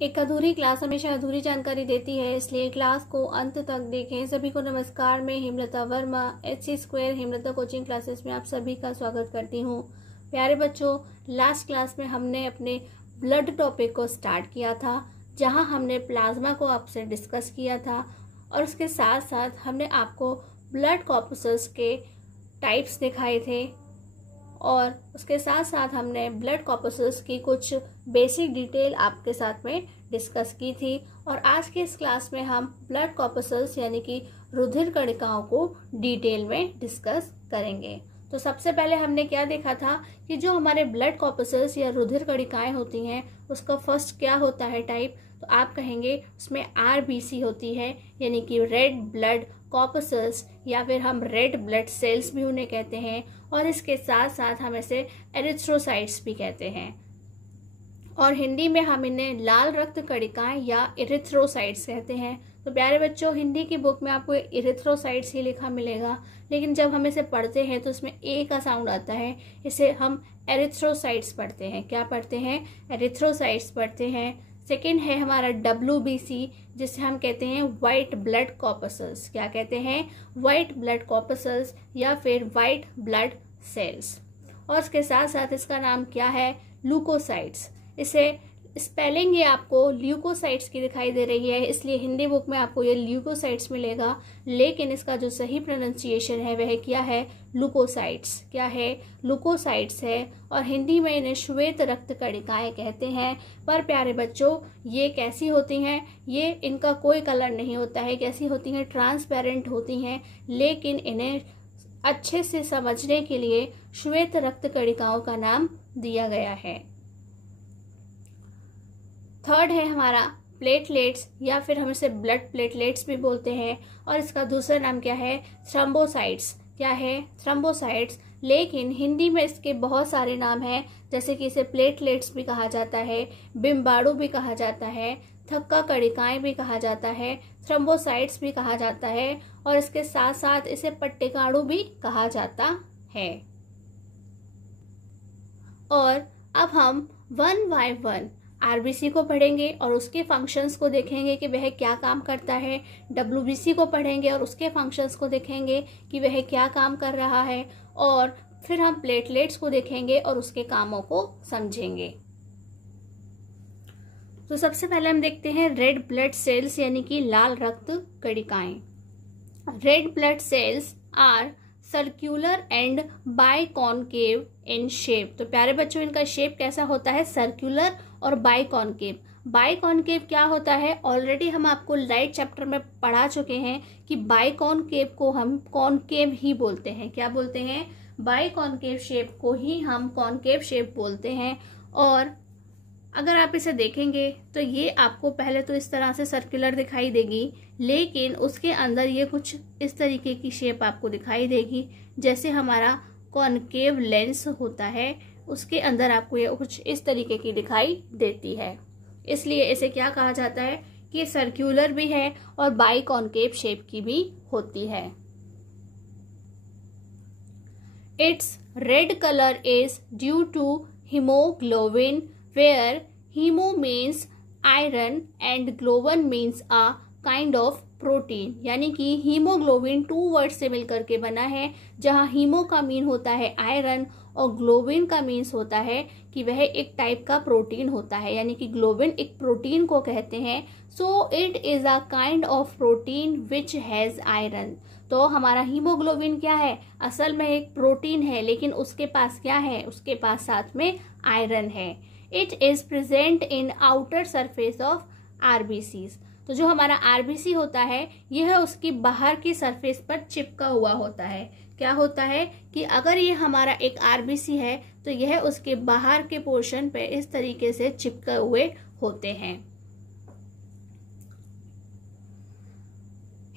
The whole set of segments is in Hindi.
एक अधूरी क्लास हमेशा अधूरी जानकारी देती है, इसलिए क्लास को अंत तक देखें। सभी को नमस्कार। मैं Hemlata Verma HC² Hemlata coaching classes में आप सभी का स्वागत करती हूँ। प्यारे बच्चों, लास्ट क्लास में हमने अपने ब्लड टॉपिक को स्टार्ट किया था, जहाँ हमने प्लाज्मा को आपसे डिस्कस किया था और उसके साथ साथ हमने आपको ब्लड कॉर्पसेल्स के टाइप्स दिखाए थे और उसके साथ साथ हमने ब्लड कॉर्पसेल्स की कुछ बेसिक डिटेल आपके साथ में डिस्कस की थी। और आज के इस क्लास में हम ब्लड कॉर्पसेल्स यानी कि रुधिर कणिकाओं को डिटेल में डिस्कस करेंगे। तो सबसे पहले हमने क्या देखा था कि जो हमारे ब्लड कॉर्पसेल्स या रुधिर कणिकाएं होती हैं उसका फर्स्ट क्या होता है टाइप, तो आप कहेंगे उसमें RBC होती है, यानी कि रेड ब्लड कॉर्पसेल्स या फिर हम रेड ब्लड सेल्स भी उन्हें कहते हैं। और इसके साथ साथ हम इसे एरिथ्रोसाइट्स भी कहते हैं और हिंदी में हम इन्हें लाल रक्त कणिकाएं या इरिथ्रोसाइट्स कहते हैं। तो प्यारे बच्चों, हिंदी की बुक में आपको इरिथ्रोसाइट्स ही लिखा मिलेगा, लेकिन जब हम इसे पढ़ते हैं तो इसमें ए का साउंड आता है, इसे हम एरिथ्रोसाइट्स पढ़ते हैं। क्या पढ़ते हैं? एरिथ्रोसाइट्स पढ़ते हैं। सेकेंड है हमारा WBC, जिसे हम कहते हैं व्हाइट ब्लड कॉर्पसेल्स। क्या कहते हैं? व्हाइट ब्लड कॉर्पसेल्स या फिर व्हाइट ब्लड सेल्स। और इसके साथ साथ इसका नाम क्या है? ल्यूकोसाइट्स। इसे स्पेलिंग ये आपको ल्यूकोसाइट्स की दिखाई दे रही है, इसलिए हिंदी बुक में आपको ये ल्यूकोसाइट्स मिलेगा, लेकिन इसका जो सही प्रोनाउंसिएशन है वह क्या है? लुकोसाइट्स। क्या है? लुकोसाइट्स है। और हिंदी में इन्हें श्वेत रक्त कणिकाएं कहते हैं। पर प्यारे बच्चों, ये कैसी होती हैं? ये इनका कोई कलर नहीं होता है। कैसी होती हैं? ट्रांसपेरेंट होती हैं, लेकिन इन्हें अच्छे से समझने के लिए श्वेत रक्त कणिकाओं का नाम दिया गया है। थर्ड है हमारा प्लेटलेट्स या फिर हम इसे ब्लड प्लेटलेट्स भी बोलते हैं और इसका दूसरा नाम क्या है? थ्रोम्बोसाइट्स। क्या है? थ्रोम्बोसाइट्स। लेकिन हिंदी में इसके बहुत सारे नाम हैं, जैसे कि इसे प्लेटलेट्स भी कहा जाता है, बिम्बाणु भी कहा जाता है, थक्का कणिकाएं भी कहा जाता है, थ्रोम्बोसाइट्स भी कहा जाता है और इसके साथ साथ इसे पट्टिकाणु भी कहा जाता है। और अब हम 1 by 1 RBC को पढ़ेंगे और उसके फंक्शंस को देखेंगे कि वह क्या काम करता है। WBC को पढ़ेंगे और उसके फंक्शंस को देखेंगे कि वह क्या काम कर रहा है। और फिर हम प्लेटलेट्स को देखेंगे और उसके कामों को समझेंगे। तो सबसे पहले हम देखते हैं रेड ब्लड सेल्स यानी कि लाल रक्त कणिकाएं। Red blood cells are circular and biconcave in shape. तो प्यारे बच्चों, इनका शेप कैसा होता है? सर्क्यूलर और बाइकॉनकेव। बाइकॉनकेव क्या होता है? ऑलरेडी हम आपको लाइट चैप्टर में पढ़ा चुके हैं कि बाइकॉनकेव को हम कॉनकेव ही बोलते हैं। क्या बोलते हैं? बाइकॉनकेव शेप को ही हम कॉनकेव शेप बोलते हैं। और अगर आप इसे देखेंगे तो ये आपको पहले तो इस तरह से सर्कुलर दिखाई देगी, लेकिन उसके अंदर ये कुछ इस तरीके की शेप आपको दिखाई देगी, जैसे हमारा कॉनकेव लेंस होता है, उसके अंदर आपको ये कुछ इस तरीके की दिखाई देती है। इसलिए इसे क्या कहा जाता है कि सर्कुलर भी है और बाइकॉनकेव शेप की भी होती है। It's red colour is due to haemoglobin, where hemo means iron and globin means a kind of protein. यानी कि हीमोग्लोबिन 2 वर्ड से मिलकर के बना है, जहां हीमो का मीन होता है आयरन और ग्लोबिन का मीन्स होता है कि वह एक टाइप का प्रोटीन होता है, यानी कि ग्लोबिन एक प्रोटीन को कहते हैं। सो it is a kind of protein which has iron. तो हमारा हीमोग्लोबिन क्या है? असल में एक प्रोटीन है, लेकिन उसके पास क्या है? उसके पास साथ में आयरन है। It is present in outer surface of RBCs। तो जो हमारा RBC होता है यह उसकी बाहर की सरफेस पर चिपका हुआ होता है। क्या होता है कि अगर ये हमारा एक RBC है तो यह उसके बाहर के पोर्शन पे इस तरीके से चिपके हुए होते हैं।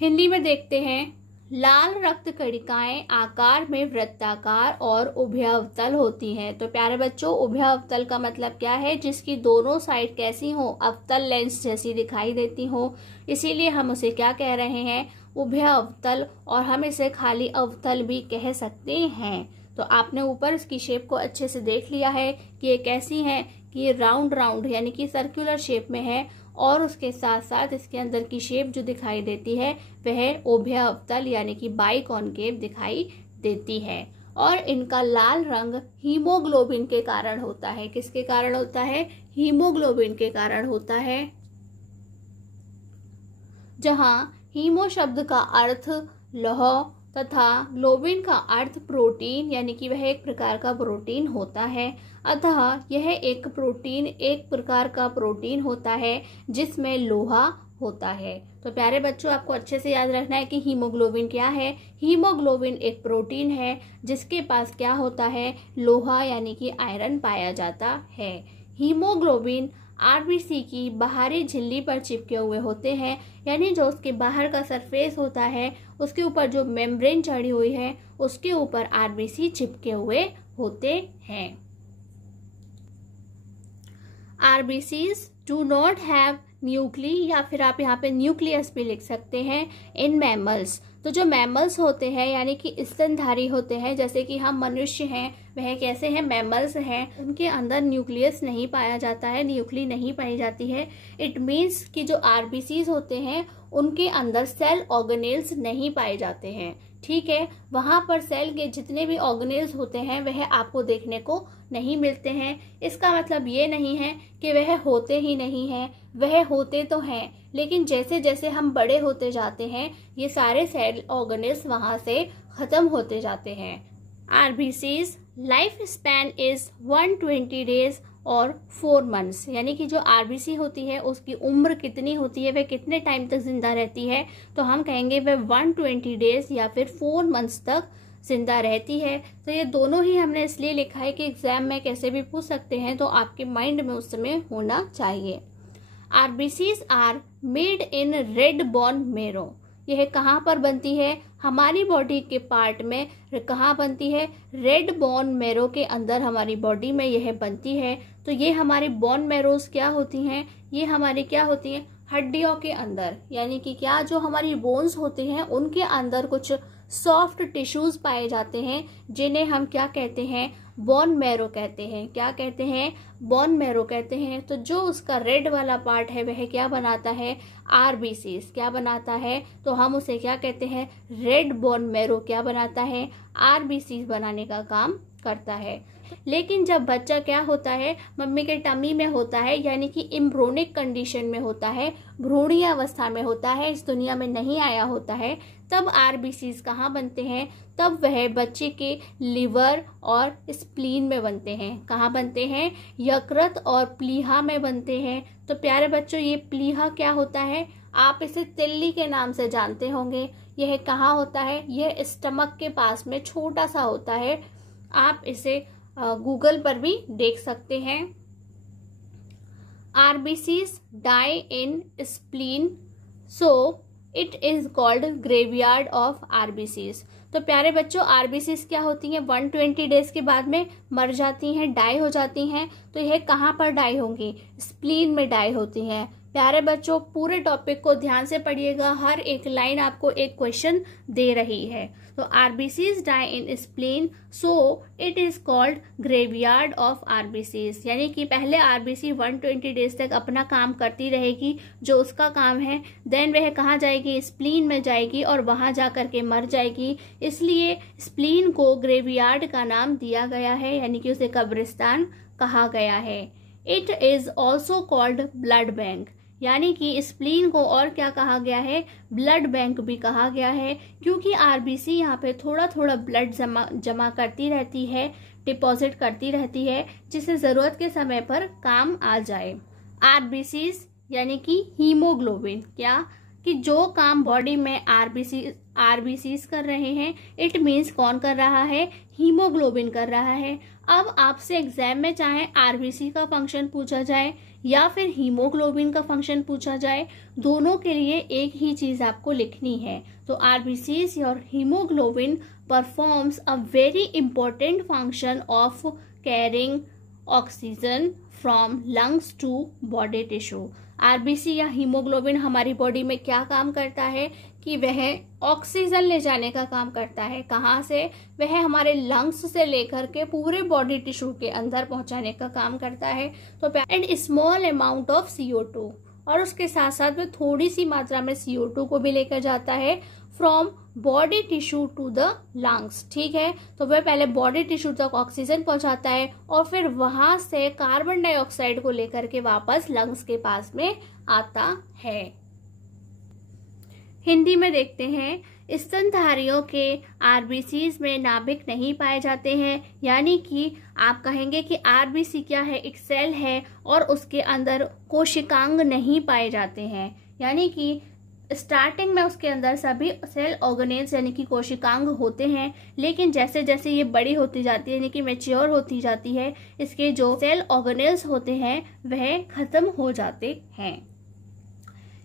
हिंदी में देखते हैं। लाल रक्त कणिकाएं आकार में वृत्ताकार और उभयावतल होती हैं। तो प्यारे बच्चों, उभयावतल का मतलब क्या है? जिसकी दोनों साइड कैसी हो? अवतल लेंस जैसी दिखाई देती हो, इसीलिए हम उसे क्या कह रहे हैं? उभयावतल। और हम इसे खाली अवतल भी कह सकते हैं। तो आपने ऊपर इसकी शेप को अच्छे से देख लिया है कि ये कैसी हैं कि ये राउंड राउंड यानी कि सर्कुलर शेप में है, और उसके साथ साथ इसके अंदर की शेप जो दिखाई देती है वह उभय अवतल यानी कि बाइकॉन्केव दिखाई देती है। और इनका लाल रंग हीमोग्लोबिन के कारण होता है। किसके कारण होता है? हीमोग्लोबिन के कारण होता है। जहां हीमो शब्द का अर्थ लौह तथा ग्लोबिन का अर्थ प्रोटीन यानी कि वह एक प्रकार का प्रोटीन होता है। अतः यह एक प्रकार का प्रोटीन होता है जिसमें लोहा होता है। तो प्यारे बच्चों, आपको अच्छे से याद रखना है कि हीमोग्लोबिन क्या है। हीमोग्लोबिन एक प्रोटीन है जिसके पास क्या होता है? लोहा यानी कि आयरन पाया जाता है। हीमोग्लोबिन आरबीसी की बाहरी झिल्ली पर चिपके हुए होते हैं, यानी जो उसके बाहर का सरफेस होता है उसके ऊपर जो मेम्ब्रेन चढ़ी हुई है उसके ऊपर आरबीसी चिपके हुए होते हैं। RBCs do not have nuclei, या फिर आप यहाँ पे न्यूक्लियस भी लिख सकते हैं, इन मैमल्स। तो जो मैमल्स होते हैं यानी कि स्तनधारी होते हैं, जैसे कि हम मनुष्य हैं, वह कैसे हैं? मैमल्स हैं। उनके अंदर न्यूक्लियस नहीं पाया जाता है, न्यूक्ली नहीं पाई जाती है। इट मीन्स कि जो आरबीसीज होते हैं उनके अंदर सेल ऑर्गेनेल्स नहीं पाए जाते हैं। ठीक है, वहां पर सेल के जितने भी ऑर्गेनेल्स होते हैं वह आपको देखने को नहीं मिलते हैं। इसका मतलब ये नहीं है कि वह होते ही नहीं हैं, वह होते तो हैं, लेकिन जैसे जैसे हम बड़े होते जाते हैं ये सारे सेल ऑर्गेनेल्स वहां से खत्म होते जाते हैं। RBCs life span is 120 days और 4 मंथ्स, यानी कि जो आरबीसी होती है उसकी उम्र कितनी होती है, वह कितने टाइम तक जिंदा रहती है? तो हम कहेंगे वह 120 डेज या फिर 4 मंथ्स तक जिंदा रहती है। तो ये दोनों ही हमने इसलिए लिखा है कि एग्जाम में कैसे भी पूछ सकते हैं, तो आपके माइंड में उस समय होना चाहिए। RBCs are made in red bone marrow, यह कहाँ पर बनती है? हमारी बॉडी के पार्ट में कहाँ बनती है? रेड बोन मैरो के अंदर हमारी बॉडी में यह बनती है। तो ये हमारी बोन मैरोज क्या होती हैं? ये हमारी क्या होती हैं? हड्डियों के अंदर, यानी कि क्या जो हमारी बोन्स होते हैं उनके अंदर कुछ सॉफ्ट टिश्यूज पाए जाते हैं जिन्हें हम क्या कहते हैं? बोन मैरो कहते हैं। क्या कहते हैं? बोन मैरो कहते हैं। तो जो उसका रेड वाला पार्ट है वह क्या बनाता है? आरबीसीज। क्या बनाता है? तो हम उसे क्या कहते हैं? रेड बोन मैरो क्या बनाता है? आरबीसीज बनाने का काम करता है। लेकिन जब बच्चा क्या होता है? मम्मी के टमी में होता है, यानी कि एम्ब्रियोनिक कंडीशन में होता है, भ्रूणीय अवस्था में होता है, इस दुनिया में नहीं आया होता है, तब आरबीसीज कहाँ बनते हैं? तब वह बच्चे के लिवर और स्प्लीन में बनते हैं। कहाँ बनते हैं? यकृत और प्लीहा में बनते हैं। तो प्यारे बच्चों, ये प्लीहा क्या होता है? आप इसे तिल्ली के नाम से जानते होंगे। यह कहाँ होता है? यह स्टमक के पास में छोटा सा होता है। आप इसे गूगल पर भी देख सकते हैं। RBCs die in spleen, so it is called graveyard of RBCs. तो प्यारे बच्चों, आरबीसीज क्या होती हैं? 120 डेज के बाद में मर जाती हैं, डाई हो जाती हैं। तो यह कहाँ पर डाई होंगी? स्प्लीन में डाई होती हैं। प्यारे बच्चों, पूरे टॉपिक को ध्यान से पढ़िएगा, हर एक लाइन आपको एक क्वेश्चन दे रही है। तो RBCs die in spleen, so it is called graveyard of RBCs, यानी कि पहले आरबीसी 120 डेज तक अपना काम करती रहेगी, जो उसका काम है। देन वह कहाँ जाएगी? स्प्लीन में जाएगी और वहां जाकर के मर जाएगी। इसलिए स्प्लीन को ग्रेवयार्ड का नाम दिया गया है, यानी कि उसे कब्रिस्तान कहा गया है। It is also called blood bank, यानी कि स्प्लीन को और क्या कहा गया है? ब्लड बैंक भी कहा गया है, क्योंकि आरबीसी यहाँ पे थोड़ा थोड़ा ब्लड जमा करती रहती है, डिपॉजिट करती रहती है, जिससे जरूरत के समय पर काम आ जाए। आरबीसीज यानी कि हीमोग्लोबिन, क्या कि जो काम बॉडी में आरबीसीज कर रहे हैं, इट मीन्स कौन कर रहा है? हीमोग्लोबिन कर रहा है। अब आपसे एग्जाम में चाहे आरबीसी का फंक्शन पूछा जाए या फिर हीमोग्लोबिन का फंक्शन पूछा जाए, दोनों के लिए एक ही चीज आपको लिखनी है। तो आरबीसीज और haemoglobin performs a very important function of carrying oxygen from lungs to body tissue. RBC या हीमोग्लोबिन हमारी बॉडी में क्या काम करता है कि वह ऑक्सीजन ले जाने का काम करता है। कहाँ से? वह हमारे लंग्स से लेकर के पूरे बॉडी टिश्यू के अंदर पहुंचाने का काम करता है। तो and small amount of CO2, और उसके साथ साथ में थोड़ी सी मात्रा में CO2 को भी लेकर जाता है from body tissue to the lungs. ठीक है, तो वह पहले बॉडी टिश्यू तक ऑक्सीजन पहुंचाता है और फिर वहां से कार्बन डाइऑक्साइड को लेकर के वापस लंग्स के पास में आता है। हिंदी में देखते हैं, स्तनधारियों के आरबीसीज में नाभिक नहीं पाए जाते हैं, यानी कि आप कहेंगे कि आरबीसी क्या है? एक सेल है और उसके अंदर कोशिकांग नहीं पाए जाते हैं, यानी कि स्टार्टिंग में उसके अंदर सभी सेल ऑर्गेनेल्स यानी कि कोशिकांग होते हैं, लेकिन जैसे जैसे ये बड़ी होती जाती है यानी कि मैच्योर होती जाती है, इसके जो सेल ऑर्गेनेल्स होते हैं वह खत्म हो जाते हैं।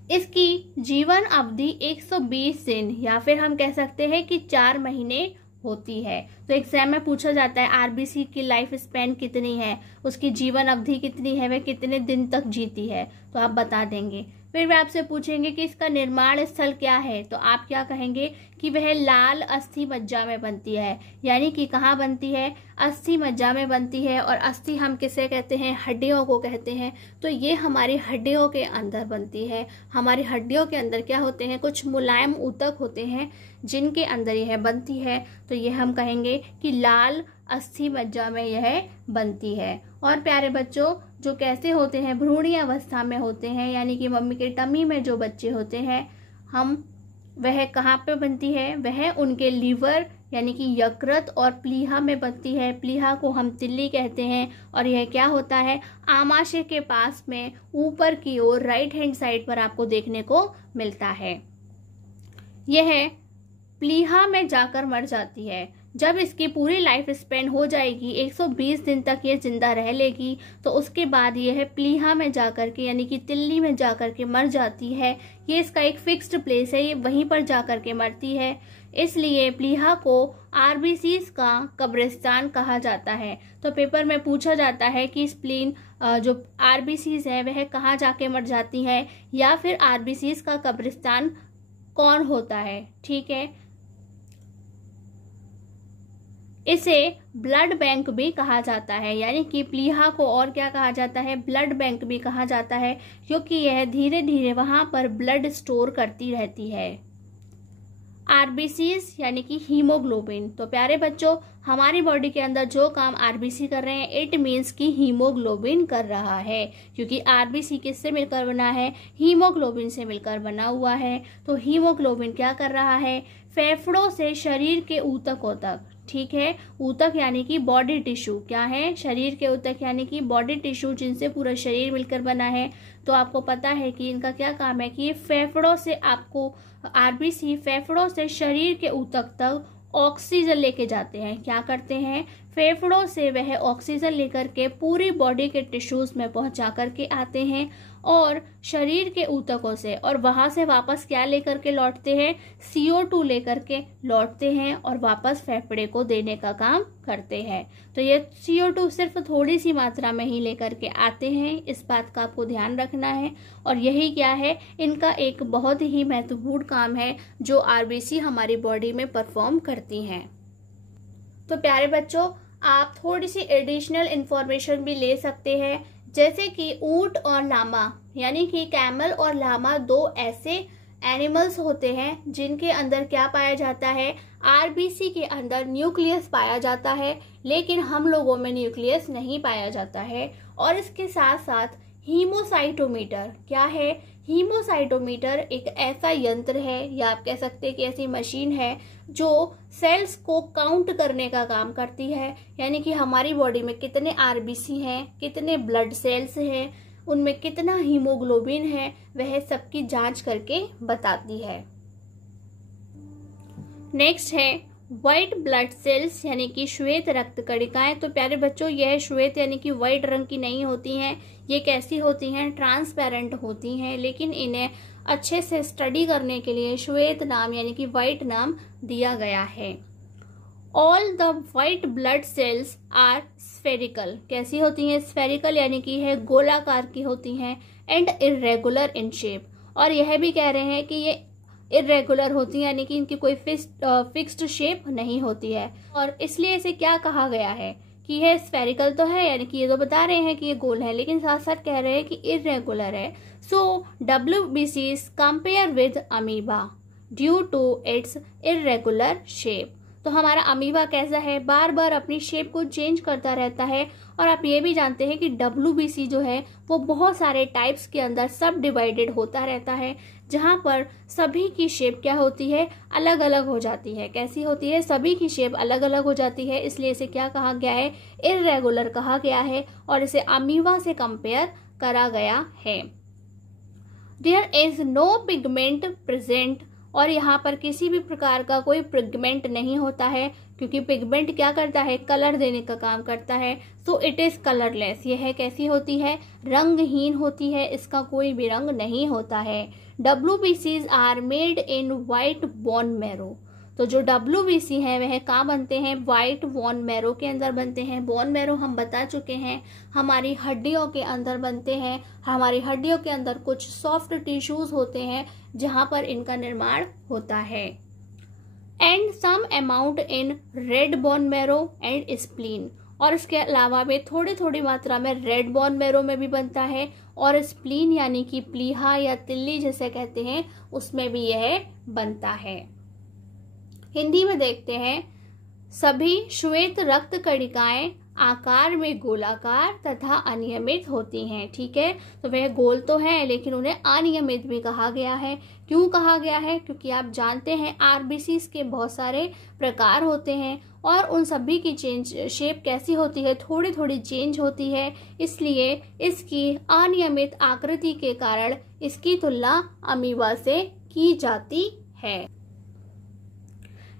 इसकी जीवन अवधि 120 दिन या फिर हम कह सकते हैं कि 4 महीने होती है। तो एग्जाम में पूछा जाता है आरबीसी की लाइफ स्पैन कितनी है, उसकी जीवन अवधि कितनी है, वह कितने दिन तक जीती है, तो आप बता देंगे। फिर वे आपसे पूछेंगे कि इसका निर्माण स्थल क्या है, तो आप क्या कहेंगे कि वह लाल अस्थि मज्जा में बनती है, यानी कि कहाँ बनती है? अस्थि मज्जा में बनती है। और अस्थि हम किसे कहते हैं? हड्डियों को कहते हैं। तो ये हमारी हड्डियों के अंदर बनती है। हमारी हड्डियों के अंदर क्या होते हैं? कुछ मुलायम ऊतक होते हैं जिनके अंदर यह बनती है। तो ये हम कहेंगे कि लाल अस्थि मज्जा में यह बनती है। और प्यारे बच्चों, जो कैसे होते हैं? भ्रूणीय अवस्था में होते हैं, यानी कि मम्मी के टमी में जो बच्चे होते हैं वह कहाँ पे बनती है? वह उनके लीवर यानी कि यकृत और प्लीहा में बनती है। प्लीहा को हम तिल्ली कहते हैं और यह क्या होता है? आमाशय के पास में ऊपर की ओर राइट हैंड साइड पर आपको देखने को मिलता है। यह प्लीहा में जाकर मर जाती है। जब इसकी पूरी लाइफ स्पेन हो जाएगी, 120 दिन तक ये जिंदा रह लेगी, तो उसके बाद यह प्लीहा में जाकर के यानी कि तिल्ली में जाकर के मर जाती है। ये इसका एक फिक्स्ड प्लेस है, ये वहीं पर जाकर के मरती है। इसलिए प्लीहा को आरबीसीज का कब्रिस्तान कहा जाता है। तो पेपर में पूछा जाता है कि स्प्लीन जो आरबीसीज है वह कहाँ जाके मर जाती है, या फिर आरबीसीज का कब्रिस्तान कौन होता है। ठीक है, इसे ब्लड बैंक भी कहा जाता है, यानी कि प्लीहा को और क्या कहा जाता है? ब्लड बैंक भी कहा जाता है, क्योंकि यह धीरे धीरे वहां पर ब्लड स्टोर करती रहती है। आरबीसीज यानी कि हीमोग्लोबिन। तो प्यारे बच्चों, हमारी बॉडी के अंदर जो काम आरबीसी कर रहे हैं, इट मीन्स कि हीमोग्लोबिन कर रहा है, क्योंकि आरबीसी किससे मिलकर बना है? हीमोग्लोबिन से मिलकर बना हुआ है। तो हीमोग्लोबिन क्या कर रहा है? फेफड़ों से शरीर के ऊतकों तक। ठीक है, ऊतक यानी कि बॉडी टिश्यू। क्या है? शरीर के ऊतक यानी कि बॉडी टिश्यू, जिनसे पूरा शरीर मिलकर बना है। तो आपको पता है कि इनका क्या काम है कि ये फेफड़ों से आपको आरबीसी फेफड़ों से शरीर के ऊतक तक ऑक्सीजन लेके जाते हैं। क्या करते हैं? फेफड़ों से वह ऑक्सीजन लेकर के पूरी बॉडी के टिश्यूज में पहुंचा करके आते हैं और शरीर के ऊतकों से, और वहां से वापस क्या लेकर के लौटते हैं? CO2 लेकर के लौटते हैं और वापस फेफड़े को देने का काम करते हैं। तो ये CO2 सिर्फ थोड़ी सी मात्रा में ही लेकर के आते हैं, इस बात का आपको ध्यान रखना है। और यही क्या है? इनका एक बहुत ही महत्वपूर्ण काम है जो आरबीसी हमारी बॉडी में परफॉर्म करती हैं। तो प्यारे बच्चों, आप थोड़ी सी एडिशनल इंफॉर्मेशन भी ले सकते हैं, जैसे कि ऊंट और लामा, यानी कि कैमल और लामा दो ऐसे एनिमल्स होते हैं जिनके अंदर क्या पाया जाता है? आरबीसी के अंदर न्यूक्लियस पाया जाता है, लेकिन हम लोगों में न्यूक्लियस नहीं पाया जाता है। और इसके साथ साथ हीमोसाइटोमीटर क्या है? हीमोसाइटोमीटर एक ऐसा यंत्र है, या आप कह सकते हैं कि ऐसी मशीन है जो सेल्स को काउंट करने का काम करती है, यानी कि हमारी बॉडी में कितने आरबीसी हैं, कितने ब्लड सेल्स हैं, उनमें कितना हीमोग्लोबिन है, वह सबकी जांच करके बताती है। नेक्स्ट है व्हाइट ब्लड सेल्स, यानी कि श्वेत रक्त कणिकाएं। तो प्यारे बच्चों, यह श्वेत यानी कि व्हाइट रंग की नहीं होती हैं। ये कैसी होती हैं? ट्रांसपेरेंट होती हैं, लेकिन इन्हें अच्छे से स्टडी करने के लिए श्वेत नाम यानी कि व्हाइट नाम दिया गया है। All the white blood cells are spherical. कैसी होती हैं? स्फेरिकल यानी कि है गोलाकार की होती हैं, एंड इरेगुलर इन शेप। और यह भी कह रहे हैं कि ये इरेगुलर होती है, यानी कि इनकी कोई फिक्स्ड शेप नहीं होती है। और इसलिए इसे क्या कहा गया है कि यह स्फेरिकल तो है, यानी कि ये तो बता रहे हैं कि ये गोल है, लेकिन साथ साथ कह रहे हैं कि इरेगुलर है। So WBCs compare with amoeba due to its irregular shape. तो हमारा अमीबा कैसा है? बार बार अपनी शेप को चेंज करता रहता है। और आप ये भी जानते हैं कि WBC जो है वो बहुत सारे टाइप्स के अंदर सब डिवाइडेड होता रहता है, जहां पर सभी की शेप क्या होती है? अलग अलग हो जाती है। कैसी होती है? सभी की शेप अलग अलग हो जाती है, इसलिए इसे क्या कहा गया है? इर्रेगुलर कहा गया है, और इसे अमीबा से कंपेयर करा गया है। There is no pigment present, और यहाँ पर किसी भी प्रकार का कोई पिगमेंट नहीं होता है, क्योंकि पिगमेंट क्या करता है? कलर देने का काम करता है। सो इट इज कलरलेस। यह कैसी होती है? रंगहीन होती है, इसका कोई भी रंग नहीं होता है। WBCs are made in white bone marrow. तो जो WBC है वह कहाँ बनते हैं? व्हाइट बोन मैरो के अंदर बनते हैं। बोन मैरो हम बता चुके हैं, हमारी हड्डियों के अंदर बनते हैं। हमारी हड्डियों के अंदर कुछ सॉफ्ट टिश्यूज होते हैं जहां पर इनका निर्माण होता है। And some amount in red bone marrow and spleen, और इसके अलावा भी थोड़ी थोड़ी मात्रा में रेड बोन मैरो में भी बनता है, और स्प्लीन यानी कि प्लीहा या तिल्ली जिसे कहते हैं उसमें भी यह बनता है। हिंदी में देखते हैं, सभी श्वेत रक्त कणिकाएं आकार में गोलाकार तथा अनियमित होती हैं। ठीक है, तो वह गोल तो है लेकिन उन्हें अनियमित भी कहा गया है। क्यों कहा गया है? क्योंकि आप जानते हैं RBCs के बहुत सारे प्रकार होते हैं, और उन सभी की शेप कैसी होती है? थोड़ी थोड़ी चेंज होती है, इसलिए इसकी अनियमित आकृति के कारण इसकी तुलना अमीबा से की जाती है।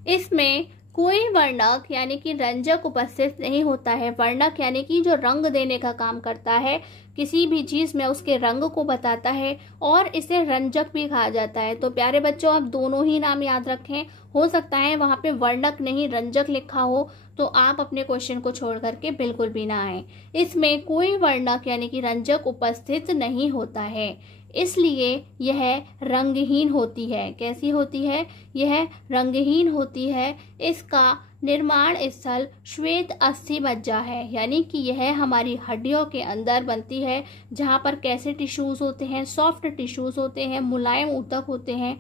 इसमें कोई वर्णक यानी कि रंजक उपस्थित नहीं होता है। वर्णक यानी कि जो रंग देने का काम करता है, किसी भी चीज में उसके रंग को बताता है, और इसे रंजक भी कहा जाता है। तो प्यारे बच्चों, आप दोनों ही नाम याद रखें। हो सकता है वहां पे वर्णक नहीं रंजक लिखा हो, तो आप अपने क्वेश्चन को छोड़ करके बिल्कुल भी ना आए। इसमें कोई वर्णक यानी कि रंजक उपस्थित नहीं होता है, इसलिए यह रंगहीन होती है। कैसी होती है? यह रंगहीन होती है। इसका निर्माण स्थल श्वेत अस्थि मज्जा है, यानी कि यह हमारी हड्डियों के अंदर बनती है, जहाँ पर कैसे टिश्यूज होते हैं? सॉफ्ट टिश्यूज होते हैं, मुलायम ऊतक होते हैं,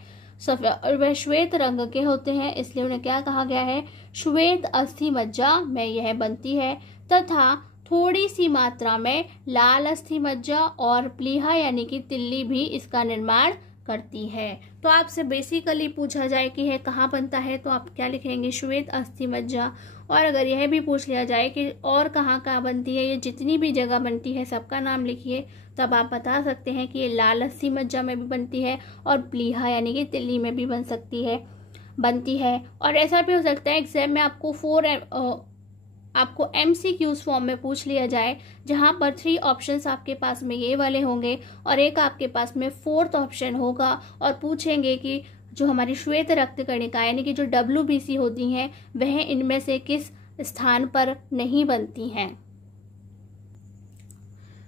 और वह श्वेत रंग के होते हैं, इसलिए उन्हें क्या कहा गया है? श्वेत अस्थि मज्जा में यह बनती है। तथा थोड़ी सी मात्रा में लाल अस्थि मज्जा और प्लीहा यानी कि तिल्ली भी इसका निर्माण करती है। तो आपसे बेसिकली पूछा जाए कि यह कहाँ बनता है, तो आप क्या लिखेंगे? श्वेत अस्थि मज्जा। और अगर यह भी पूछ लिया जाए कि और कहाँ कहाँ बनती है, ये जितनी भी जगह बनती है सबका नाम लिखिए, तब आप बता सकते हैं कि ये लाल अस्थि मज्जा में भी बनती है, और प्लीहा यानी कि तिल्ली में भी बनती है। और ऐसा भी हो सकता है एग्जाम में आपको MCQs फॉर्म में पूछ लिया जाए, जहां पर 3 ऑप्शंस आपके पास में ये वाले होंगे, और एक आपके पास में 4th ऑप्शन होगा, और पूछेंगे कि जो हमारी श्वेत रक्त कणिका यानी कि जो WBC होती हैं वह इनमें से किस स्थान पर नहीं बनती हैं।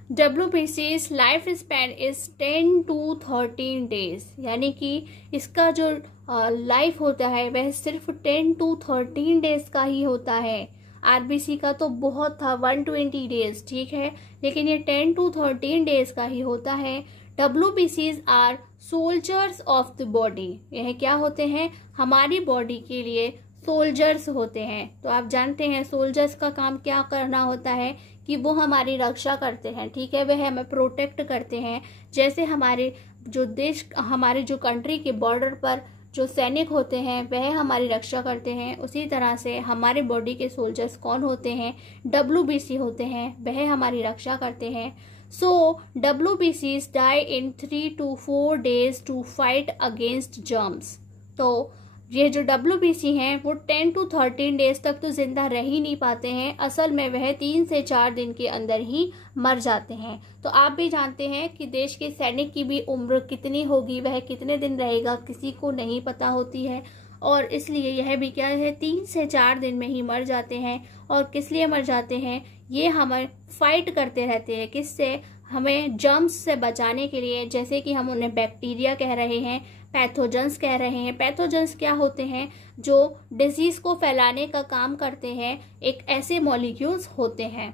WBC's life span is 10 to 13 days, यानी कि इसका जो लाइफ होता है वह सिर्फ 10 to 13 डेज का ही होता है। RBC का तो बहुत था 120 डेज, ठीक है, लेकिन ये 10 to 13 डेज का ही होता है। WBCs are soldiers of the body. यह क्या होते हैं? हमारी बॉडी के लिए सोल्जर्स होते हैं। तो आप जानते हैं सोल्जर्स का काम क्या करना होता है कि वो हमारी रक्षा करते हैं, ठीक है, वह हमें प्रोटेक्ट करते हैं। जैसे हमारे जो कंट्री के बॉर्डर पर जो सैनिक होते हैं वह हमारी रक्षा करते हैं, उसी तरह से हमारे बॉडी के सोल्जर्स कौन होते हैं? WBC होते हैं, वह हमारी रक्षा करते हैं। So WBCs die in 3 to 4 days to fight against germs. तो ये जो WBC हैं वो 10 to 13 डेज तक तो जिंदा रह ही नहीं पाते हैं, असल में वह 3 से 4 दिन के अंदर ही मर जाते हैं। तो आप भी जानते हैं कि देश के सैनिक की भी उम्र कितनी होगी, वह कितने दिन रहेगा, किसी को नहीं पता होती है। और इसलिए यह भी क्या है 3 से 4 दिन में ही मर जाते हैं। और किस लिए मर जाते हैं, ये हमें फाइट करते रहते हैं, किससे, हमें जर्म्स से बचाने के लिए, जैसे कि हम उन्हें बैक्टीरिया कह रहे हैं, पैथोजेंस कह रहे हैं। पैथोजेंस क्या होते हैं, जो डिजीज को फैलाने का काम करते हैं, एक ऐसे मॉलिक्यूल्स होते हैं।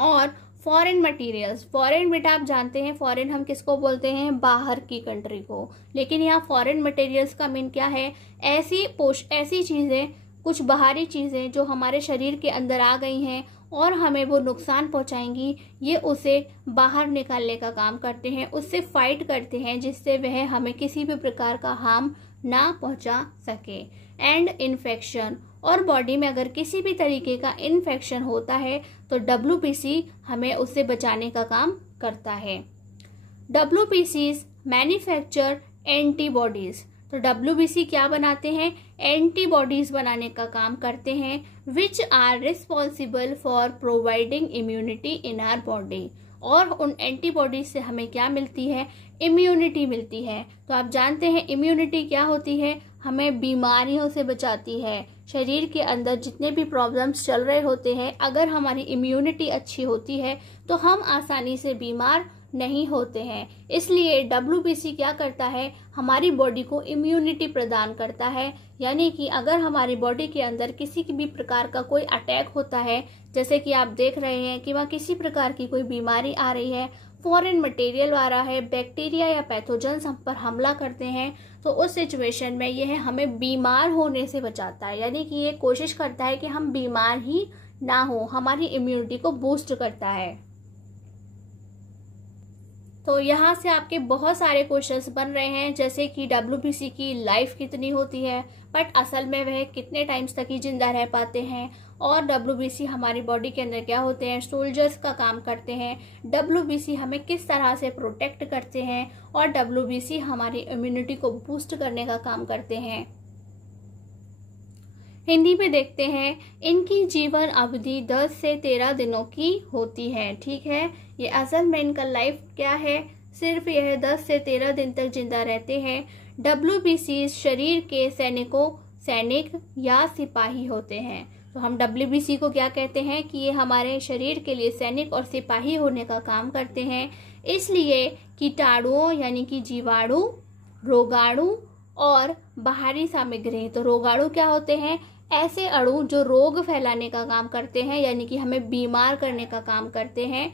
और फॉरेन मटेरियल्स, फॉरेन बेटा आप जानते हैं फॉरेन हम किसको बोलते हैं, बाहर की कंट्री को। लेकिन यहाँ फॉरेन मटेरियल्स का मीन क्या है, ऐसी चीजें, कुछ बाहरी चीजें जो हमारे शरीर के अंदर आ गई हैं और हमें वो नुकसान पहुंचाएंगी, ये उसे बाहर निकालने का काम करते हैं, उससे फाइट करते हैं, जिससे वह हमें किसी भी प्रकार का हार्म ना पहुंचा सके। एंड इन्फेक्शन, और बॉडी में अगर किसी भी तरीके का इन्फेक्शन होता है तो WBC हमें उससे बचाने का काम करता है। WBCs मैन्युफैक्चर एंटीबॉडीज, तो WBC क्या बनाते हैं, एंटीबॉडीज बनाने का काम करते हैं, which are responsible for providing immunity in our body. और उन एंटीबॉडीज से हमें क्या मिलती है, इम्यूनिटी मिलती है। तो आप जानते हैं इम्यूनिटी क्या होती है, हमें बीमारियों से बचाती है। शरीर के अंदर जितने भी प्रॉब्लम्स चल रहे होते हैं, अगर हमारी इम्यूनिटी अच्छी होती है तो हम आसानी से बीमार नहीं होते हैं। इसलिए WBC क्या करता है, हमारी बॉडी को इम्यूनिटी प्रदान करता है। यानी कि अगर हमारी बॉडी के अंदर किसी भी प्रकार का कोई अटैक होता है, जैसे कि आप देख रहे हैं कि वहाँ किसी प्रकार की कोई बीमारी आ रही है, फॉरेन मटेरियल आ रहा है, बैक्टीरिया या पैथोजेंस हम पर हमला करते हैं, तो उस सिचुएशन में यह हमें बीमार होने से बचाता है। यानी कि ये कोशिश करता है कि हम बीमार ही ना हो, हमारी इम्यूनिटी को बूस्ट करता है। तो यहाँ से आपके बहुत सारे क्वेश्चंस बन रहे हैं, जैसे कि WBC की लाइफ कितनी होती है, बट असल में वह कितने टाइम्स तक ही जिंदा रह पाते हैं, और WBC हमारी बॉडी के अंदर क्या होते हैं, सोल्जर्स का काम करते हैं। WBC हमें किस तरह से प्रोटेक्ट करते हैं, और WBC हमारी इम्यूनिटी को बूस्ट करने का काम करते हैं। हिंदी में देखते हैं, इनकी जीवन अवधि 10 से 13 दिनों की होती है। ठीक है, ये असल में इनका लाइफ क्या है, सिर्फ यह 10 से 13 दिन तक जिंदा रहते हैं। WBC शरीर के सैनिक या सिपाही होते हैं। तो हम WBC को क्या कहते हैं कि ये हमारे शरीर के लिए सैनिक और सिपाही होने का काम करते हैं। इसलिए कीटाणुओं यानी कि जीवाणु, रोगाणु और बाहरी सामग्री, तो रोगाणु क्या होते हैं, ऐसे अणु जो रोग फैलाने का काम करते हैं, यानी कि हमें बीमार करने का काम करते हैं,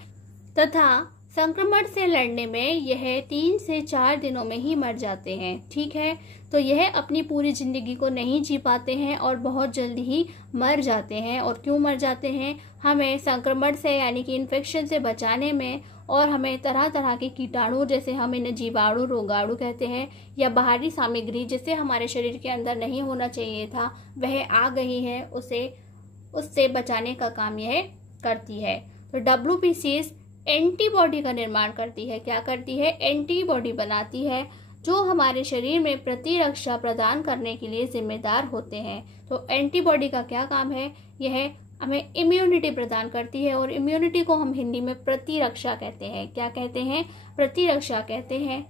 तथा संक्रमण से लड़ने में यह 3 से 4 दिनों में ही मर जाते हैं। ठीक है, तो यह अपनी पूरी जिंदगी को नहीं जी पाते हैं और बहुत जल्दी ही मर जाते हैं। और क्यों मर जाते हैं, हमें संक्रमण से यानी कि इन्फेक्शन से बचाने में, और हमें तरह तरह के कीटाणु, जैसे हम इन्हें जीवाणु, रोगाणु कहते हैं, या बाहरी सामग्री जिसे हमारे शरीर के अंदर नहीं होना चाहिए था वह आ गई है, उससे बचाने का काम यह करती है। तो WBC एंटीबॉडी का निर्माण करती है। क्या करती है, एंटीबॉडी बनाती है, जो हमारे शरीर में प्रतिरक्षा प्रदान करने के लिए जिम्मेदार होते हैं। तो एंटीबॉडी का क्या काम है, यह हमें इम्यूनिटी प्रदान करती है, और इम्यूनिटी को हम हिंदी में प्रतिरक्षा कहते हैं। क्या कहते हैं, प्रतिरक्षा कहते हैं।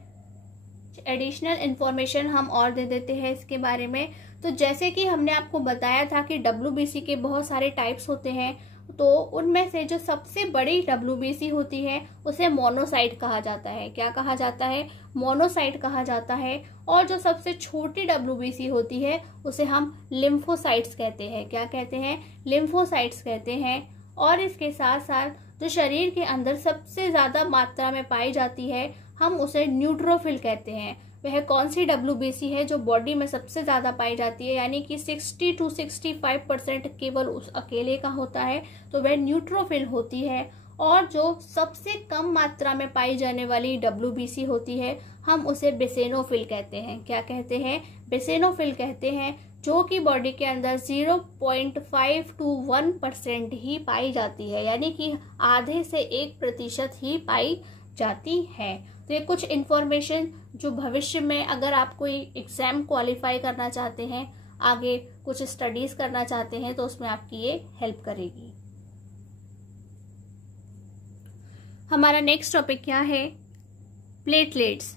एडिशनल इंफॉर्मेशन हम और दे देते हैं इसके बारे में। तो जैसे कि हमने आपको बताया था कि WBC के बहुत सारे टाइप्स होते हैं, तो उनमें से जो सबसे बड़ी WBC होती है उसे मोनोसाइट कहा जाता है। क्या कहा जाता है, मोनोसाइट कहा जाता है। और जो सबसे छोटी WBC होती है उसे हम लिम्फोसाइट्स कहते हैं। क्या कहते हैं, लिम्फोसाइट्स कहते हैं। और इसके साथ साथ जो शरीर के अंदर सबसे ज्यादा मात्रा में पाई जाती है, हम उसे न्यूट्रोफिल कहते हैं। वह कौन सी WBC है जो बॉडी में सबसे ज्यादा पाई जाती है, यानी कि 60 to 65% केवल उस अकेले का होता है, तो वह न्यूट्रोफिल होती है। और जो सबसे कम मात्रा में पाई जाने वाली WBC होती है, हम उसे बेसेनोफिल कहते हैं। क्या कहते हैं, बेसेनोफिल कहते हैं, जो कि बॉडी के अंदर 0.5 to 1% ही पाई जाती है, यानी कि आधे से 1% ही पाई जाती है। तो ये कुछ इन्फॉर्मेशन जो भविष्य में अगर आप कोई एग्जाम क्वालिफाई करना चाहते हैं, आगे कुछ स्टडीज करना चाहते हैं, तो उसमें आपकी ये हेल्प करेगी। हमारा नेक्स्ट टॉपिक क्या है, प्लेटलेट्स।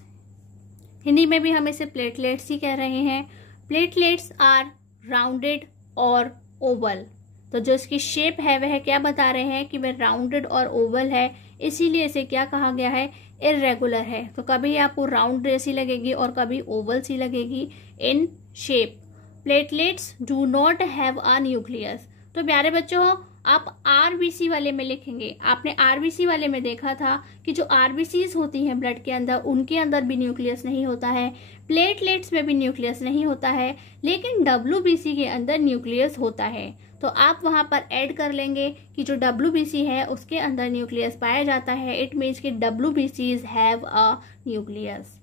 हिंदी में भी हम इसे प्लेटलेट्स ही कह रहे हैं। प्लेटलेट्स आर राउंडेड और ओवल। तो जो इसकी शेप है वह क्या बता रहे हैं कि वह राउंडेड और ओवल है, इसीलिए इसे क्या कहा गया है, इर्रेगुलर है। तो कभी आपको राउंड जैसी लगेगी और कभी ओवल सी लगेगी in shape. Platelets do not have a nucleus. तो प्यारे बच्चों, आप आरबीसी वाले में लिखेंगे। आपने आरबीसी वाले में देखा था कि जो आरबीसीज होती हैं ब्लड के अंदर, उनके अंदर भी न्यूक्लियस नहीं होता है, प्लेटलेट्स में भी न्यूक्लियस नहीं होता है, लेकिन डब्ल्यूबीसी के अंदर न्यूक्लियस होता है। तो आप वहां पर ऐड कर लेंगे कि जो डब्ल्यूबीसी है उसके अंदर न्यूक्लियस पाया जाता है। इट मीन्स कि डब्ल्यूबीसीज have a nucleus.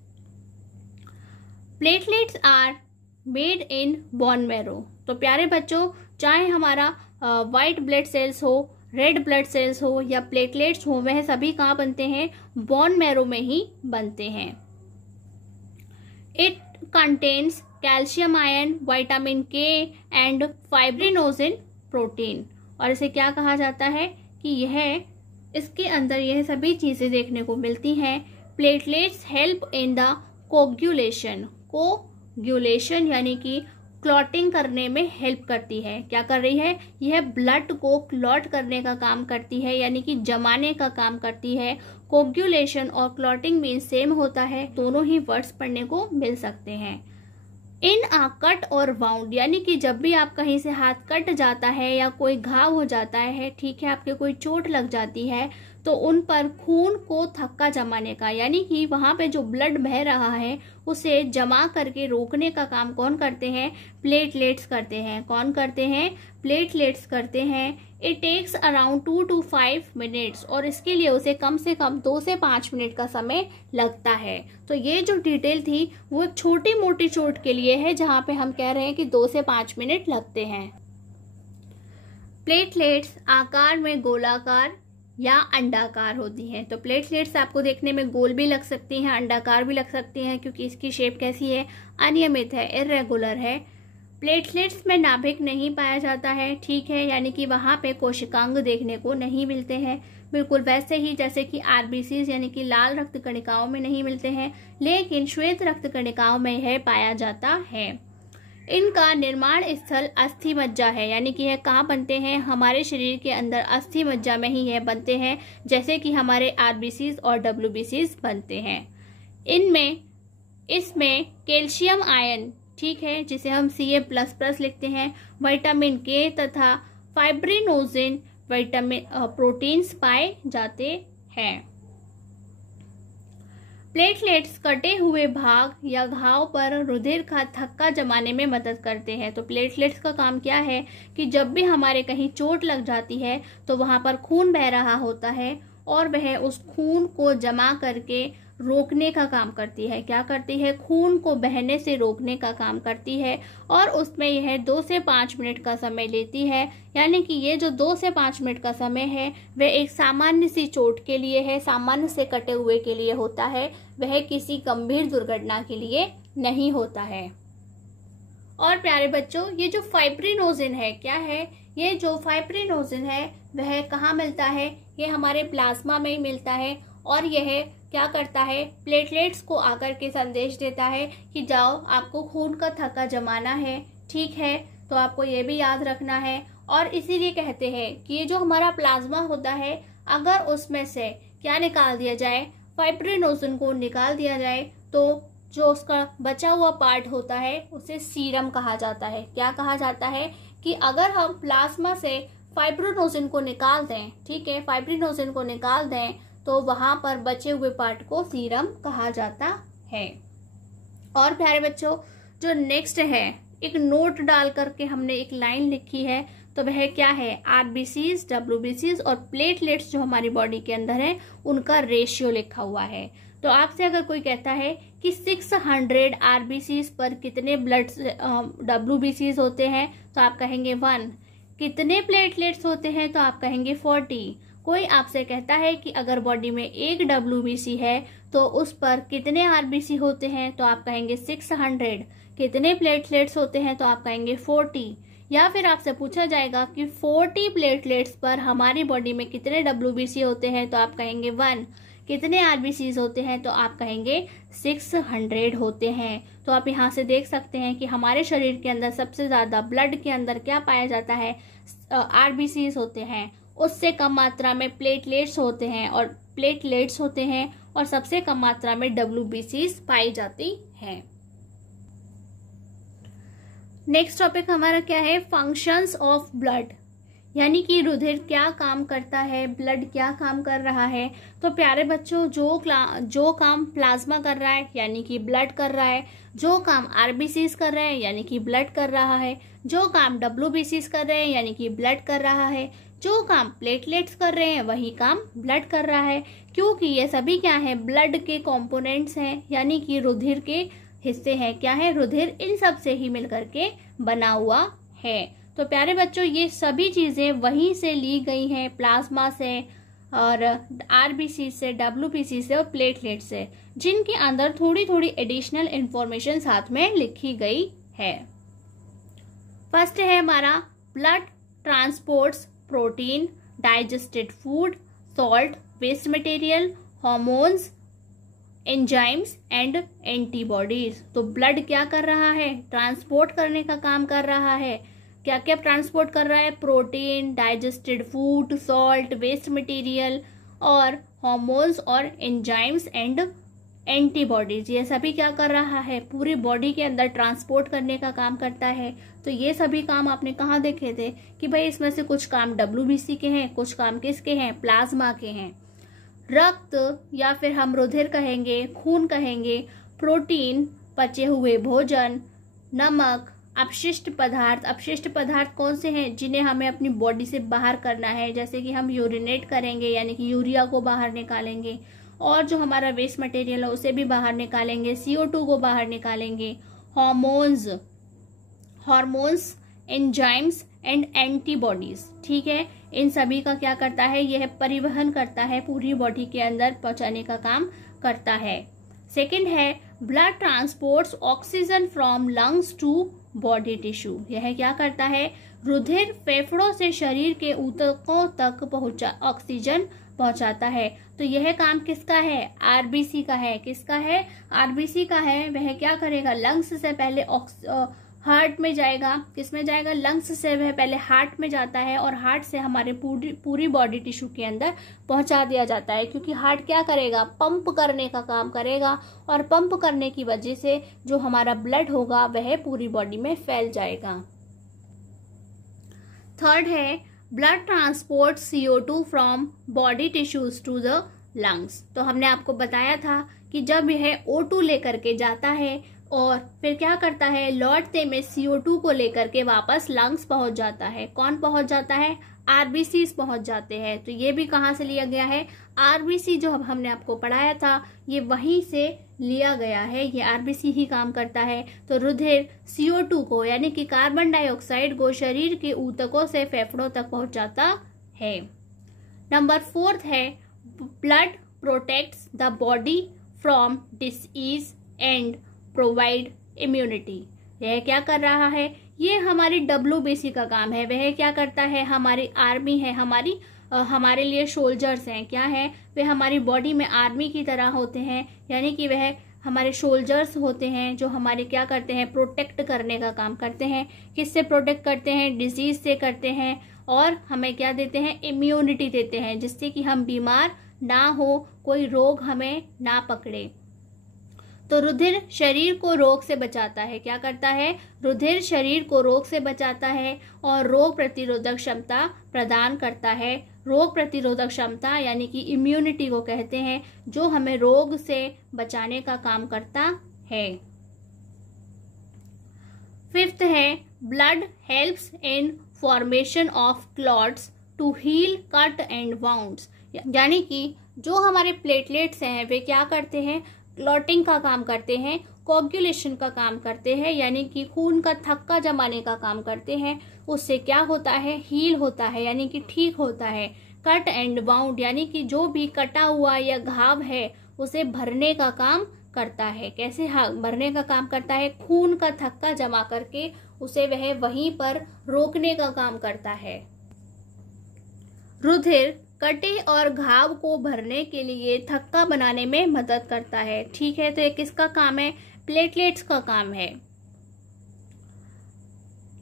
Platelets are made in bone marrow. तो प्यारे बच्चों, चाहे हमारा व्हाइट ब्लड सेल्स हो, रेड ब्लड सेल्स हो या प्लेटलेट्स हो, वह सभी कहाँ बनते हैं, बोन मैरो में ही बनते हैं। It contains calcium ion, vitamin के एंड फाइब्रिनोजिन प्रोटीन। और इसे क्या कहा जाता है कि यह इसके अंदर यह सभी चीजें देखने को मिलती हैं। Platelets help in the coagulation. Coagulation यानी कि क्लॉटिंग करने में हेल्प करती है। क्या कर रही है, यह ब्लड को क्लॉट करने का काम करती है, यानी कि जमाने का काम करती है। कोगुलेशन और क्लॉटिंग मीन्स सेम होता है, दोनों ही वर्ड्स पढ़ने को मिल सकते हैं। इन आ कट और वाउंड, यानी कि जब भी आप कहीं से हाथ कट जाता है या कोई घाव हो जाता है, ठीक है, आपके कोई चोट लग जाती है, तो उन पर खून को थक्का जमाने का, यानी कि वहां पे जो ब्लड बह रहा है उसे जमा करके रोकने का काम कौन करते हैं, प्लेटलेट्स करते हैं। कौन करते हैं, प्लेटलेट्स करते हैं। It takes around 2 to 5 minutes, और इसके लिए उसे कम से कम 2 से 5 मिनट का समय लगता है। तो ये जो डिटेल थी वो छोटी मोटी चोट के लिए है, जहां पे हम कह रहे हैं कि 2 से 5 मिनट लगते हैं। प्लेटलेट्स आकार में गोलाकार या अंडाकार होती हैं। तो प्लेटलेट्स आपको देखने में गोल भी लग सकती हैं, अंडाकार भी लग सकती हैं, क्योंकि इसकी शेप कैसी है, अनियमित है, इर्रेगुलर है। प्लेटलेट्स में नाभिक नहीं पाया जाता है, ठीक है, यानी कि वहां पे कोशिकांग देखने को नहीं मिलते हैं, बिल्कुल वैसे ही जैसे कि आरबीसीज यानी कि लाल रक्त कणिकाओं में नहीं मिलते हैं, लेकिन श्वेत रक्त कणिकाओं में यह पाया जाता है। इनका निर्माण स्थल अस्थि मज्जा है, यानी कि यह कहाँ बनते हैं, हमारे शरीर के अंदर अस्थि मज्जा में ही यह बनते हैं, जैसे कि हमारे आरबीसीज और डब्ल्यूबीसीज बनते हैं। इसमें कैल्शियम आयन, ठीक है, जिसे हम Ca++ लिखते हैं, विटामिन के तथा फाइब्रिनोजिन विटामिन प्रोटीन्स पाए जाते हैं। प्लेटलेट्स कटे हुए भाग या घाव पर रुधिर का थक्का जमाने में मदद करते हैं। तो प्लेटलेट्स का काम क्या है कि जब भी हमारे कहीं चोट लग जाती है तो वहां पर खून बह रहा होता है और वह उस खून को जमा करके रोकने का काम करती है। क्या करती है, खून को बहने से रोकने का काम करती है, और उसमें यह 2 से 5 मिनट का समय लेती है। यानी कि ये जो 2 से 5 मिनट का समय है वह एक सामान्य सी चोट के लिए है, सामान्य से कटे हुए के लिए होता है, वह किसी गंभीर दुर्घटना के लिए नहीं होता है। और प्यारे बच्चों, ये जो फाइब्रिनोजिन है, क्या है, ये जो फाइब्रिनोजिन है वह कहाँ मिलता है, ये हमारे प्लाज्मा में ही मिलता है, और यह क्या करता है, प्लेटलेट्स को आकर के संदेश देता है कि जाओ, आपको खून का थक्का जमाना है, ठीक है। तो आपको ये भी याद रखना है, और इसीलिए कहते हैं कि ये जो हमारा प्लाज्मा होता है, अगर उसमें से क्या निकाल दिया जाए, फाइब्रिनोजिन को निकाल दिया जाए, तो जो उसका बचा हुआ पार्ट होता है उसे सीरम कहा जाता है। क्या कहा जाता है कि अगर हम प्लाज्मा से फाइब्रिनोजिन को निकाल दें, ठीक है, फाइब्रिनोजिन को निकाल दें, तो वहां पर बचे हुए पार्ट को सीरम कहा जाता है। और प्यारे बच्चों, जो नेक्स्ट है, एक नोट डाल करके हमने एक लाइन लिखी है, तो वह क्या है, आरबीसीज, डब्ल्यूबीसीज और प्लेटलेट्स जो हमारी बॉडी के अंदर है उनका रेशियो लिखा हुआ है। तो आपसे अगर कोई कहता है कि 600 आरबीसीज पर कितने डब्ल्यूबीसीज होते हैं, तो आप कहेंगे 1। कितने प्लेटलेट्स होते हैं, तो आप कहेंगे 40। कोई आपसे कहता है कि अगर बॉडी में 1 डब्ल्यूबीसी है तो उस पर कितने आरबीसी होते हैं, तो आप कहेंगे 600। कितने प्लेटलेट्स होते हैं, तो आप कहेंगे 40। या फिर आपसे पूछा जाएगा कि 40 प्लेटलेट्स पर हमारी बॉडी में कितने डब्ल्यूबीसी होते हैं, तो आप कहेंगे 1। कितने आरबीसीज होते हैं, तो आप कहेंगे 600 होते हैं। तो आप यहाँ से देख सकते हैं कि हमारे शरीर के अंदर सबसे ज़्यादा ब्लड के अंदर क्या पाया जाता है, आरबीसीज होते हैं। उससे कम मात्रा में प्लेटलेट्स होते हैं और सबसे कम मात्रा में डब्ल्यूबीसीज पाई जाती हैं। नेक्स्ट टॉपिक हमारा क्या है, फंक्शंस ऑफ ब्लड, यानी कि रुधिर क्या काम करता है, ब्लड क्या काम कर रहा है। तो प्यारे बच्चों, जो काम प्लाज्मा कर रहा है यानी कि ब्लड कर रहा है, जो काम आरबीसीज कर रहे हैं यानी कि ब्लड कर रहा है, जो काम डब्ल्यूबीसीज कर रहे हैं यानी कि ब्लड कर रहा है, जो काम प्लेटलेट्स कर रहे हैं वही काम ब्लड कर रहा है, क्योंकि ये सभी क्या है, ब्लड के कंपोनेंट्स हैं, यानी कि रुधिर के हिस्से हैं। क्या है, रुधिर इन सब से ही मिलकर के बना हुआ है। तो प्यारे बच्चों, ये सभी चीजें वहीं से ली गई हैं, प्लाज्मा से और आरबीसी से, डब्ल्यूबीसी से और प्लेटलेट से, जिनके अंदर थोड़ी थोड़ी एडिशनल इंफॉर्मेशन साथ में लिखी गई है। फर्स्ट है हमारा, blood transports protein, digested food, salt, waste material, hormones, enzymes and antibodies. तो ब्लड क्या कर रहा है, ट्रांसपोर्ट करने का काम कर रहा है। क्या क्या ट्रांसपोर्ट कर रहा है, protein, digested food, salt, waste material और हॉर्मोन्स और एंजाइम्स एंड एंटीबॉडीज। ये सभी क्या कर रहा है, पूरी बॉडी के अंदर ट्रांसपोर्ट करने का काम करता है। तो ये सभी काम आपने कहाँ देखे थे कि भाई इसमें से कुछ काम डब्ल्यूबीसी के हैं, कुछ काम किसके हैं, प्लाज्मा के हैं। रक्त या फिर हम रुधिर कहेंगे, खून कहेंगे, प्रोटीन, पचे हुए भोजन, नमक, अपशिष्ट पदार्थ कौन से हैं, जिन्हें हमें अपनी बॉडी से बाहर करना है, जैसे कि हम यूरिनेट करेंगे यानी कि यूरिया को बाहर निकालेंगे, और जो हमारा वेस्ट मटेरियल है उसे भी बाहर निकालेंगे, CO2 को बाहर निकालेंगे, हॉर्मोन्स, एंजाइम्स एंड एंटीबॉडीज। ठीक है, इन सभी का क्या करता है, यह परिवहन करता है, पूरी बॉडी के अंदर पहुंचाने का काम करता है। सेकंड है, blood transports oxygen from lungs to body tissue. यह क्या करता है, रुधिर फेफड़ों से शरीर के ऊतकों तक ऑक्सीजन पहुंचाता है। तो यह काम किसका है, आरबीसी का है। किसका है, आरबीसी का है। वह क्या करेगा, लंग्स से पहले हार्ट में जाएगा। किस में जाएगा, लंग्स से वह पहले हार्ट में जाता है और हार्ट से हमारे पूरी बॉडी टिश्यू के अंदर पहुंचा दिया जाता है, क्योंकि हार्ट क्या करेगा, पंप करने का काम करेगा, और पंप करने की वजह से जो हमारा ब्लड होगा वह पूरी बॉडी में फैल जाएगा। थर्ड है, blood transport CO2 from body tissues to the lungs. तो हमने आपको बताया था कि जब यह O2 लेकर के जाता है और फिर क्या करता है, लौटते में CO2 को लेकर के वापस लंग्स पहुंच जाता है। कौन पहुंच जाता है, आरबीसीज पहुंच जाते हैं। तो ये भी कहाँ से लिया गया है, आरबीसी जो हमने आपको पढ़ाया था ये वहीं से लिया गया है, ये आरबीसी ही काम करता है। तो रुधिर CO2 को यानी कि कार्बन डाइऑक्साइड को शरीर के ऊतकों से फेफड़ों तक पहुंचाता है। नंबर 4 है, blood protects the body from disease and provide immunity. यह क्या कर रहा है, ये हमारी डब्ल्यूबीसी का काम है। वह क्या करता है, हमारी आर्मी है, हमारे लिए सोल्जर्स हैं। क्या है, वे हमारी बॉडी में आर्मी की तरह होते हैं, यानी कि वह हमारे सोल्जर्स होते हैं जो हमारे क्या करते हैं, प्रोटेक्ट करने का काम करते हैं। किससे प्रोटेक्ट करते हैं, डिजीज से करते हैं, और हमें क्या देते हैं, इम्यूनिटी देते हैं, जिससे कि हम बीमार ना हो, कोई रोग हमें ना पकड़े। तो रुधिर शरीर को रोग से बचाता है। क्या करता है, रुधिर शरीर को रोग से बचाता है और रोग प्रतिरोधक क्षमता प्रदान करता है। रोग प्रतिरोधक क्षमता यानी कि इम्यूनिटी को कहते हैं, जो हमें रोग से बचाने का काम करता है। फिफ्थ है, blood helps in formation of clots to heal cut and wounds. यानी कि जो हमारे प्लेटलेट्स हैं वे क्या करते हैं, क्लॉटिंग का काम करते हैं, कोगुलेशन का काम करते हैं, यानी कि खून का थक्का जमाने का काम करते हैं। उससे क्या होता है, हील होता है, यानी कि ठीक होता है। कट एंड बाउंड यानी कि जो भी कटा हुआ या घाव है उसे भरने का काम करता है। कैसे भरने का काम करता है, खून का थक्का जमा करके उसे वह वहीं पर रोकने का काम करता है। रुधिर कटे और घाव को भरने के लिए थक्का बनाने में मदद करता है। ठीक है, तो ये किसका काम है? प्लेटलेट्स का काम है।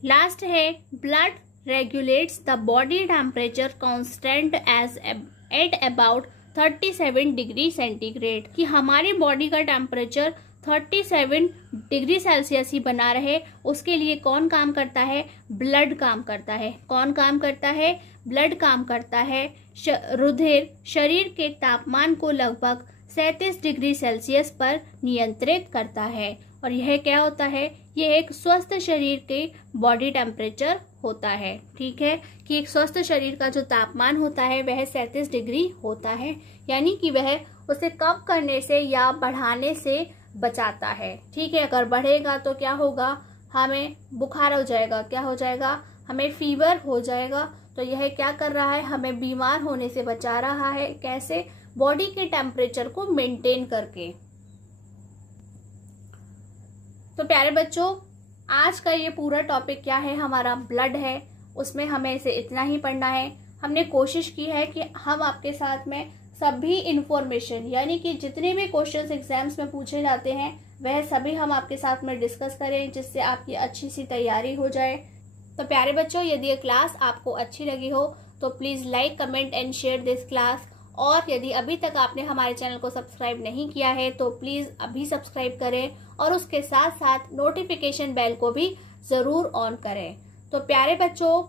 लास्ट है, blood regulates the body temperature constant at about 37 degree centigrade, कि हमारी बॉडी का टेम्परेचर 37 डिग्री सेल्सियस ही बना रहे, उसके लिए कौन काम करता है? ब्लड काम करता है। कौन काम करता है? ब्लड काम करता है। रुधिर शरीर के तापमान को लगभग 37 डिग्री सेल्सियस पर नियंत्रित करता है। और यह क्या होता है? यह एक स्वस्थ शरीर के बॉडी टेम्परेचर होता है। ठीक है, कि एक स्वस्थ शरीर का जो तापमान होता है वह 37 डिग्री होता है, यानी कि वह उसे कम करने से या बढ़ाने से बचाता है। ठीक है, अगर बढ़ेगा तो क्या होगा? हमें बुखार हो जाएगा। क्या हो जाएगा? हमें फीवर हो जाएगा। तो यह क्या कर रहा है? हमें बीमार होने से बचा रहा है। कैसे? बॉडी के टेम्परेचर को मेंटेन करके। तो प्यारे बच्चों, आज का ये पूरा टॉपिक क्या है? हमारा ब्लड है, उसमें हमें इसे इतना ही पढ़ना है। हमने कोशिश की है कि हम आपके साथ में सभी इंफॉर्मेशन, यानी कि जितने भी क्वेश्चंस एग्जाम्स में पूछे जाते हैं वह सभी हम आपके साथ में डिस्कस करें, जिससे आपकी अच्छी सी तैयारी हो जाए। तो प्यारे बच्चों, यदि ये क्लास आपको अच्छी लगी हो तो please like, comment and share this class. और यदि अभी तक आपने हमारे चैनल को सब्सक्राइब नहीं किया है तो प्लीज अभी सब्सक्राइब करें और उसके साथ साथ नोटिफिकेशन बेल को भी जरूर ऑन करें। तो प्यारे बच्चों,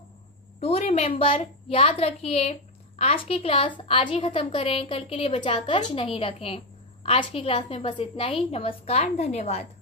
डू रिमेम्बर, याद रखिए, आज की क्लास आज ही खत्म करें, कल के लिए बचाकर नहीं रखें। आज की क्लास में बस इतना ही। नमस्कार, धन्यवाद।